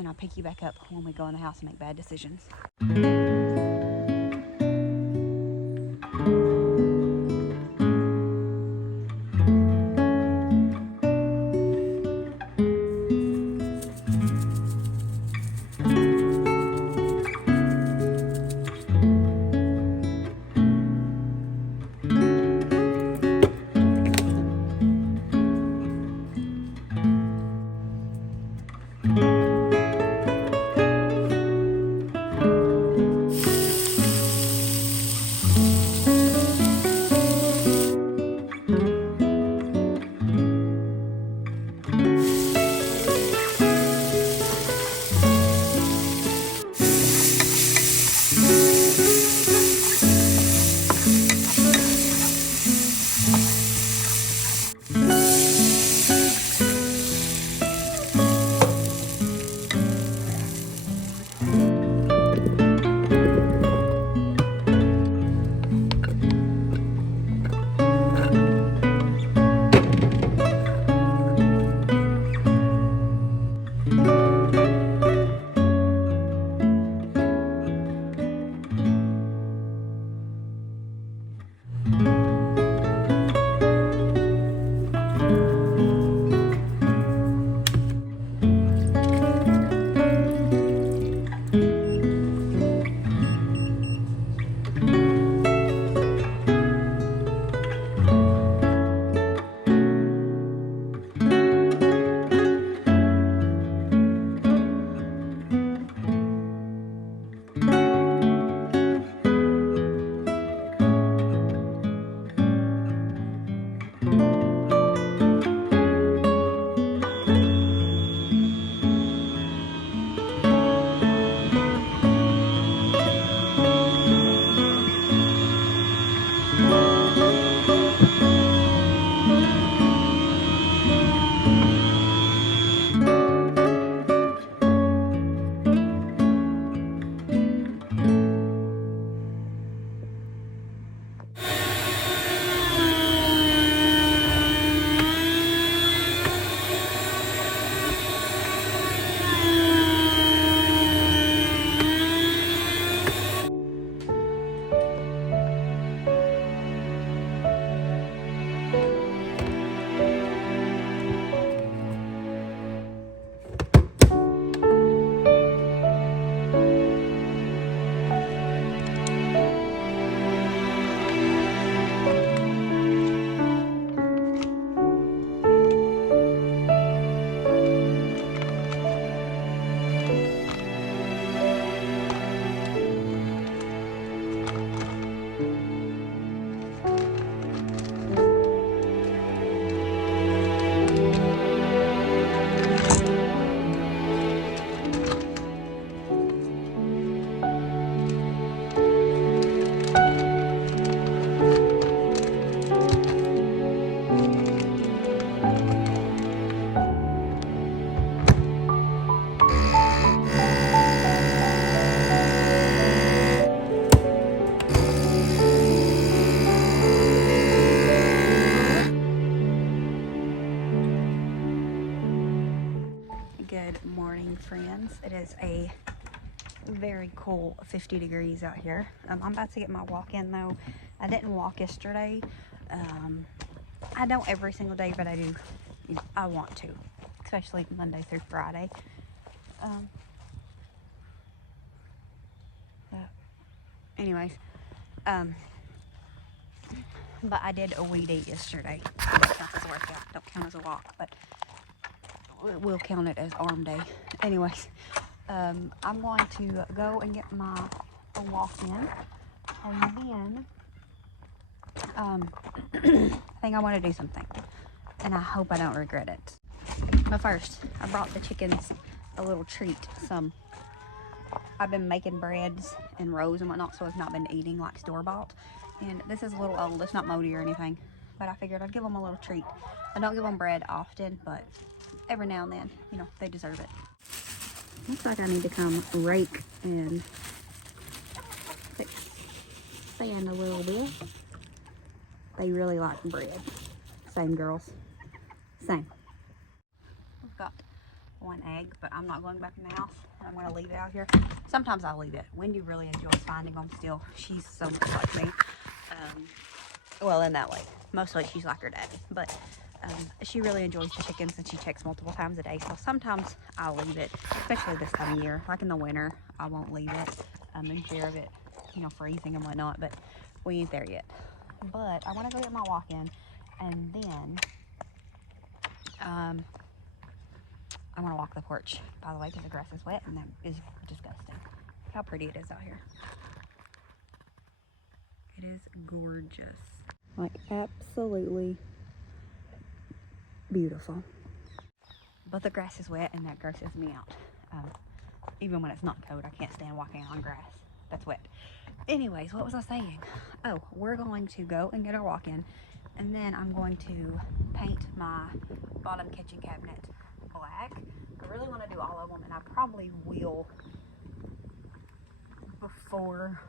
then I'll pick you back up when we go in the house and make bad decisions. Good morning, friends. It is a very cool 50 degrees out here. I'm about to get my walk in though. I didn't walk yesterday. I don't every single day, but I do. I want to, especially Monday through Friday. Anyways, but I did a weed eat yesterday. Don't count as a workout. Don't count as a walk, but we'll count it as arm day. Anyways, I'm going to go and get my walk in, and then I think I want to do something, and I hope I don't regret it. But first, I brought the chickens a little treat. I've been making breads and rolls and whatnot, so I've not been eating like store-bought. And this is a little old. It's not moldy or anything, but I figured I'd give them a little treat. I don't give them bread often, but every now and then, you know, they deserve it. Looks like I need to come rake and fix sand a little bit. They really like bread. Same, girls. Same. We've got one egg, but I'm not going back in the house. I'm going to leave it out here. Sometimes I'll leave it. Wendy really enjoys finding them still. She's so much like me. Well, in that way. Mostly she's like her daddy. But she really enjoys the chickens, and she checks multiple times a day. So sometimes I'll leave it, especially this time of year. Like in the winter, I won't leave it in fear of it, you know, freezing and whatnot. But we ain't there yet. But I want to go get my walk-in, and then I want to walk the porch, by the way, because the grass is wet, and that is disgusting. Look how pretty it is out here. It is gorgeous. Like, absolutely beautiful. But the grass is wet, and that grosses me out. Even when it's not cold, I can't stand walking on grass that's wet. Anyways, what was I saying? Oh, we're going to go and get our walk-in, and then I'm going to paint my bottom kitchen cabinet black. I really want to do all of them, and I probably will before.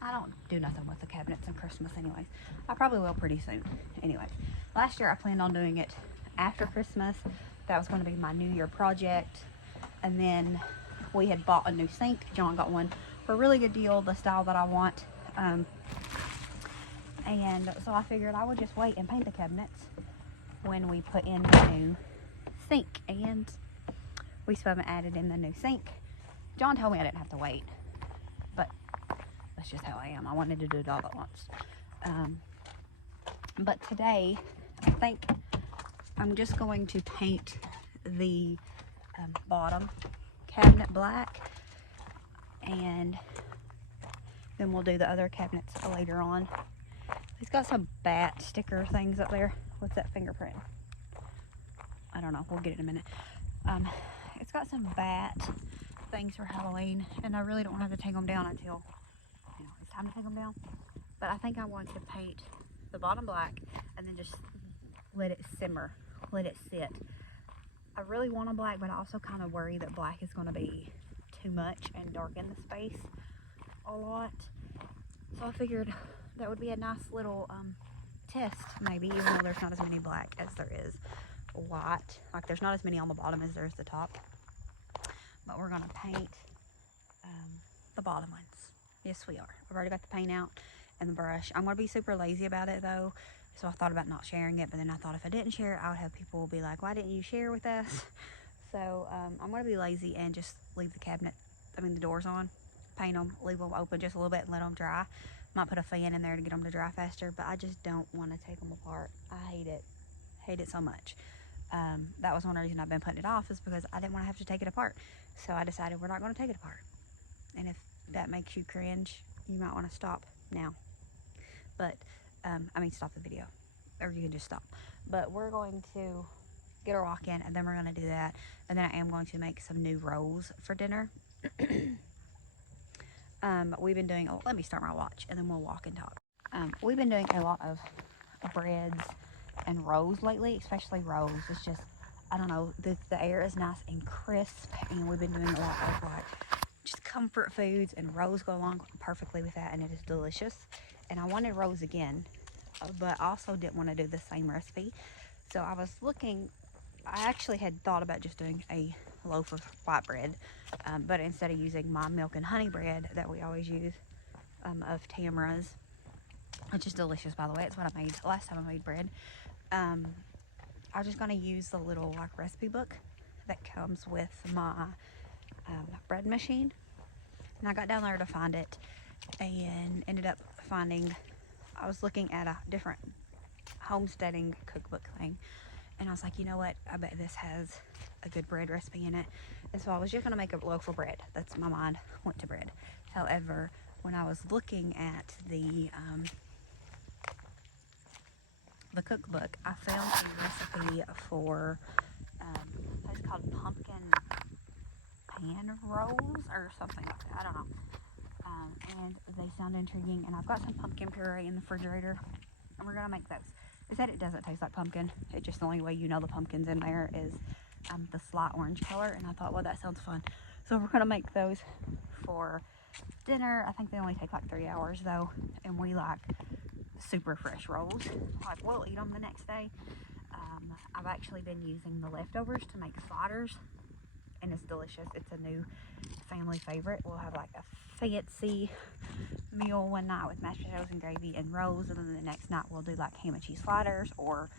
I don't do nothing with the cabinets on Christmas anyways. I probably will pretty soon. Anyways, last year I planned on doing it after Christmas. That was going to be my New Year project. And then we had bought a new sink. John got one for a really good deal, the style that I want. And so I figured I would just wait and paint the cabinets when we put in the new sink. And we still haven't added in the new sink. John told me I didn't have to wait, but that's just how I am. I wanted to do it all at once. But today, I think I'm just going to paint the bottom cabinet black, and then we'll do the other cabinets later on. It's got some bat sticker things up there. What's that fingerprint? I don't know. We'll get it in a minute. It's got some bat things for Halloween, and I really don't have to take them down until, you know, it's time to take them down. But I think I want to paint the bottom black and then just let it simmer, let it sit. I really want a black, but I also kind of worry that black is going to be too much and darken the space a lot. So I figured that would be a nice little test, maybe, even though there's not as many black as there is white. Like, there's not as many on the bottom as there is the top. But we're going to paint the bottom ones. Yes, we are. I've already got the paint out and the brush. I'm going to be super lazy about it, though. So I thought about not sharing it, but then I thought if I didn't share it, I would have people be like, why didn't you share with us? So I'm going to be lazy and just leave the doors on, paint them, leave them open just a little bit and let them dry. Might put a fan in there to get them to dry faster, but I just don't want to take them apart. I hate it so much. That was one reason I've been putting it off, is because I didn't want to have to take it apart. So I decided we're not going to take it apart. And if that makes you cringe, you might want to stop now. But stop the video, or you can just stop. But we're going to get our walk-in, and then we're going to do that. And then I am going to make some new rolls for dinner. We've been doing, let me start my watch, and then we'll walk and talk. We've been doing a lot of breads and rolls lately, especially rolls. It's just, I don't know, the air is nice and crisp, and we've been doing a lot of like just comfort foods, and rolls go along perfectly with that, and it is delicious. And I wanted rolls again, but I also didn't want to do the same recipe. So I was looking, I actually had thought about just doing a loaf of white bread, but instead of using my milk and honey bread that we always use, of Tamara's, which is delicious, by the way. It's what I made last time I made bread. I was just going to use the little like recipe book that comes with my bread machine. And I got down there to find it and ended up finding, I was looking at a different homesteading cookbook thing, and I was like, you know what, I bet this has a good bread recipe in it. And so I was just going to make a loaf of bread. That's, my mind went to bread. However, when I was looking at the cookbook, I found a recipe for it's called pumpkin pan rolls or something like that. I don't know. And they sound intriguing, and I've got some pumpkin puree in the refrigerator, and we're gonna make those. It said it doesn't taste like pumpkin. It just, the only way you know the pumpkin's in there is the slight orange color, and I thought, well, that sounds fun. So we're gonna make those for dinner. I think they only take like 3 hours though, and we like super fresh rolls. Like, we'll eat them the next day. I've actually been using the leftovers to make sliders, and it's delicious. It's a new family favorite. We'll have like a fancy meal one night with mashed potatoes and gravy and rolls, and then the next night we'll do like ham and cheese sliders, or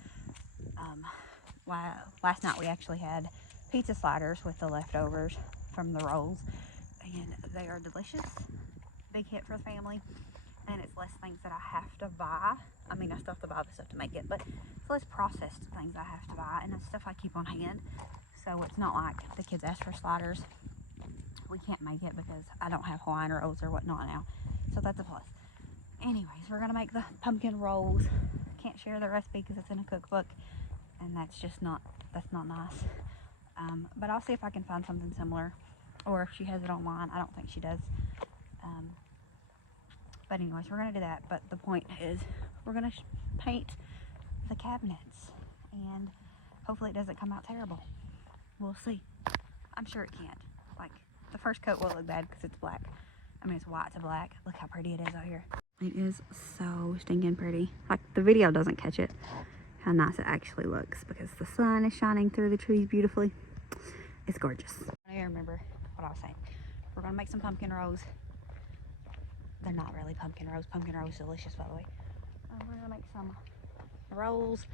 last night we actually had pizza sliders with the leftovers from the rolls, and they are delicious. Big hit for the family, and it's less things that I have to buy. I mean, I still have to buy the stuff to make it, but it's less processed things I have to buy, and it's stuff I keep on hand. So it's not like the kids ask for sliders. We can't make it because I don't have Hawaiian rolls or whatnot now. So that's a plus. Anyways, we're gonna make the pumpkin rolls. Can't share the recipe because it's in a cookbook, and that's not nice. But I'll see if I can find something similar, or if she has it online. I don't think she does. But anyways, we're gonna do that. But the point is, we're gonna paint the cabinets, and hopefully it doesn't come out terrible. We'll see. I'm sure it can't. Like, the first coat will look bad because it's black. I mean, it's white to black. Look how pretty it is out here. It is so stinking pretty. Like, the video doesn't catch it, how nice it actually looks, because the sun is shining through the trees beautifully. It's gorgeous. I don't even remember what I was saying. We're gonna make some pumpkin rolls. They're not really pumpkin rolls. Pumpkin rolls delicious, by the way. We're gonna make some rolls.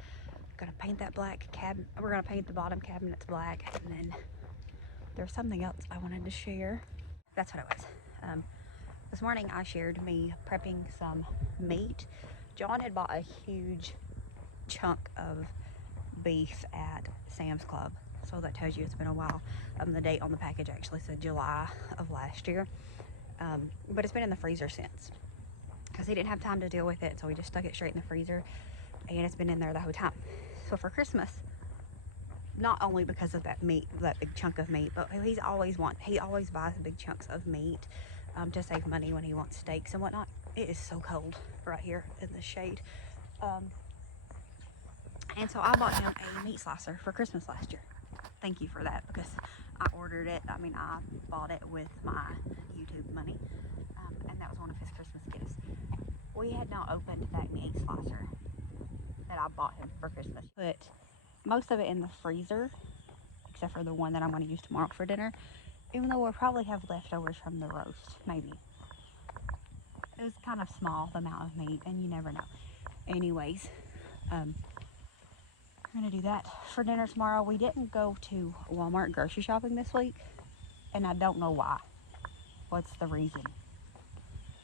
Gonna paint that black cabinet. We're gonna paint the bottom cabinets black, and then there's something else I wanted to share. That's what it was. This morning I shared me prepping some meat. John had bought a huge chunk of beef at Sam's Club, so that tells you it's been a while. The date on the package actually said July of last year, but it's been in the freezer since, because he didn't have time to deal with it, so he just stuck it straight in the freezer, and it's been in there the whole time. So for Christmas, not only because of that meat, that big chunk of meat, but he always buys big chunks of meat to save money when he wants steaks and whatnot. It is so cold right here in the shade. And so I bought him a meat slicer for Christmas last year. Thank you for that, because I ordered it. I mean, I bought it with my YouTube money, and that was one of his Christmas gifts. We had not opened that meat slicer that I bought him for Christmas. Put most of it in the freezer, except for the one that I'm going to use tomorrow for dinner, even though we'll probably have leftovers from the roast, maybe. It was kind of small, the amount of meat, and you never know. Anyways, we're going to do that for dinner tomorrow. We didn't go to Walmart grocery shopping this week, and I don't know why. What's the reason?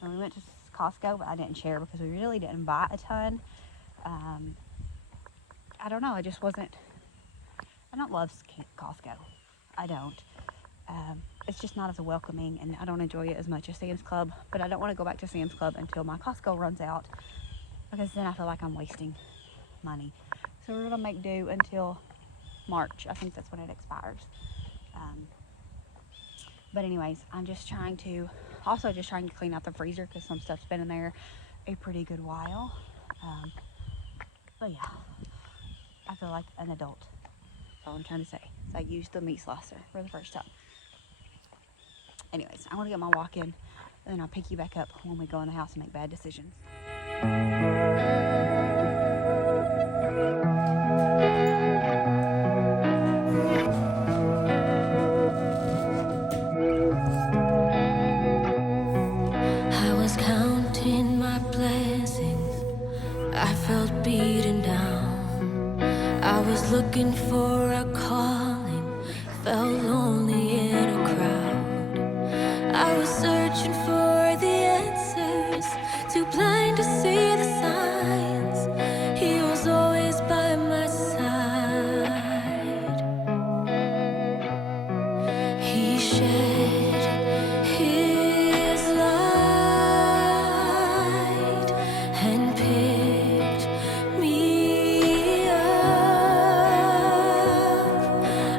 And we went to Costco, but I didn't share because we really didn't buy a ton. I don't know, I just wasn't, I don't love Costco. I don't. It's just not as welcoming, and I don't enjoy it as much as Sam's Club, but I don't want to go back to Sam's Club until my Costco runs out, because then I feel like I'm wasting money. So we're going to make do until March. I think that's when it expires. But anyways, I'm just trying to clean out the freezer, because some stuff's been in there a pretty good while. But yeah, I feel like an adult. That's all I'm trying to say. So I used the meat slicer for the first time. Anyways, I want to get my walk in, and then I'll pick you back up when we go in the house and make bad decisions. I was counting my blessings. I felt beaten down. I was looking for a calling, felt lonely in a crowd. I was searching for the answers, too blind to see the signs. He was always by my side. He shed his light and picked me up.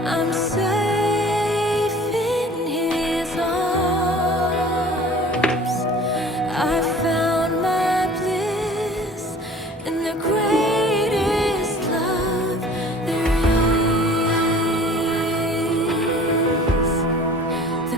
I'm safe in his arms. I found my bliss in the greatest love there is. The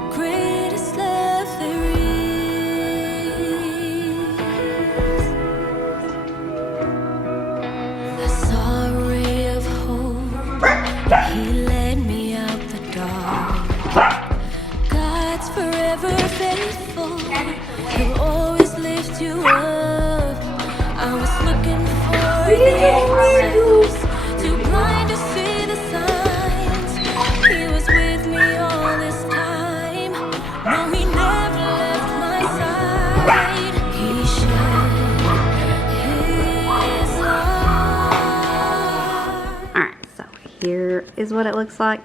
answers, too blind to see the signs. He was with me all this time. No, he never left my side. He shed his light. Alright, so here is what it looks like.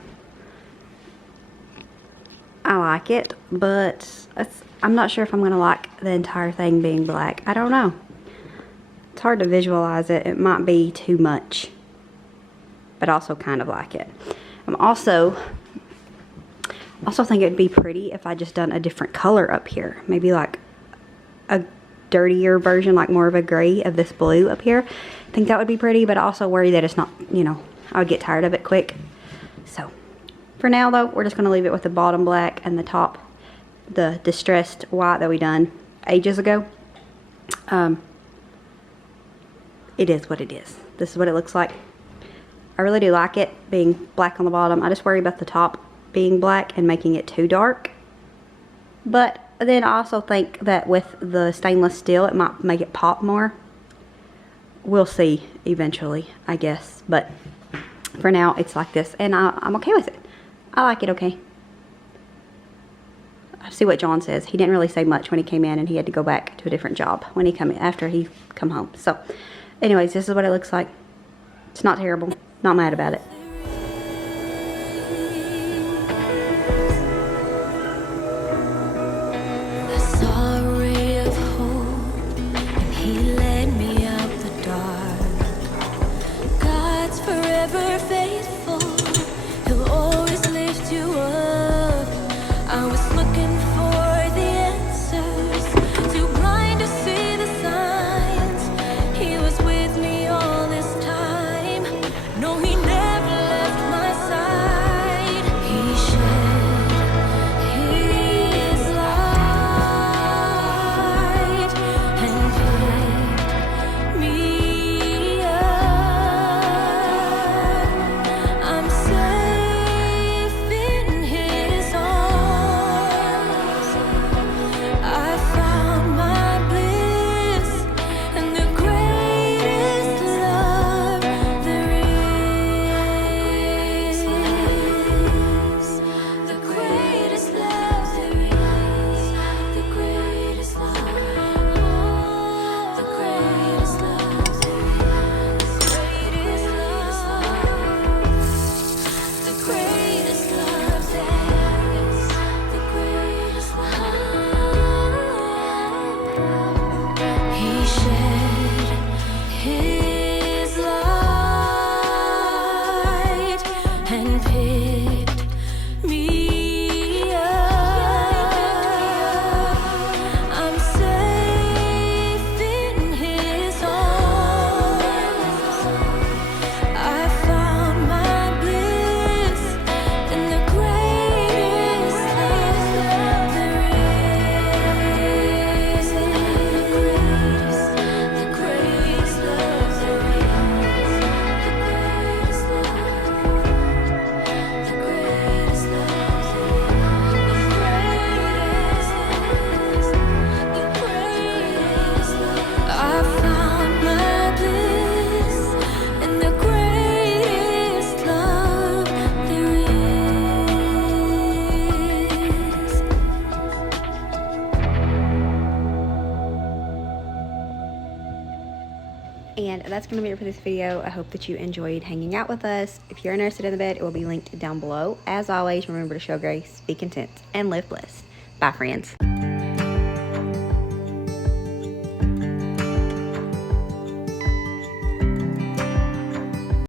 I like it, but I'm not sure if I'm going to like the entire thing being black. I don't know. It's hard to visualize it. It might be too much, but I also kind of like it. I'm also think it'd be pretty if I just done a different color up here. Maybe like a dirtier version, like more of a gray of this blue up here. I think that would be pretty, but I also worry that it's not, you know, I would get tired of it quick. So for now though, we're just going to leave it with the bottom black and the top, the distressed white that we done ages ago. It is what it is. This is what it looks like. I really do like it being black on the bottom. I just worry about the top being black and making it too dark. But then I also think that with the stainless steel, it might make it pop more. We'll see eventually, I guess. But for now, it's like this, and I'm okay with it. I like it okay. I see what John says. He didn't really say much when he came in, and he had to go back to a different job when he come in, after he come home. So anyways, this is what it looks like. It's not terrible. Not mad about it. I saw a ray of hope, and he led me out the dark. God's forever faithful. He'll always lift you up. I was looking for the answers, too blind to see the signs. He was with me all this time. No, he never left my side. He shed his light and picked me up. I'm safe in his arms. I found my bliss and the greatest love there is. The greatest love there is. The greatest love. The greatest love there is. Greatest love. The greatest love there is. The greatest love. He shed his light and picked me up. I'm safe in his arms. I found my bliss in the greatest love there is. The greatest love there is. The greatest love. The greatest love there is. The greatest love. I found my bliss in the greatest love there is. And that's going to be it for this video. I hope that you enjoyed hanging out with us. If you're interested in the bed, it will be linked down below. As always, remember to show grace, be content, and live blessed. Bye, friends.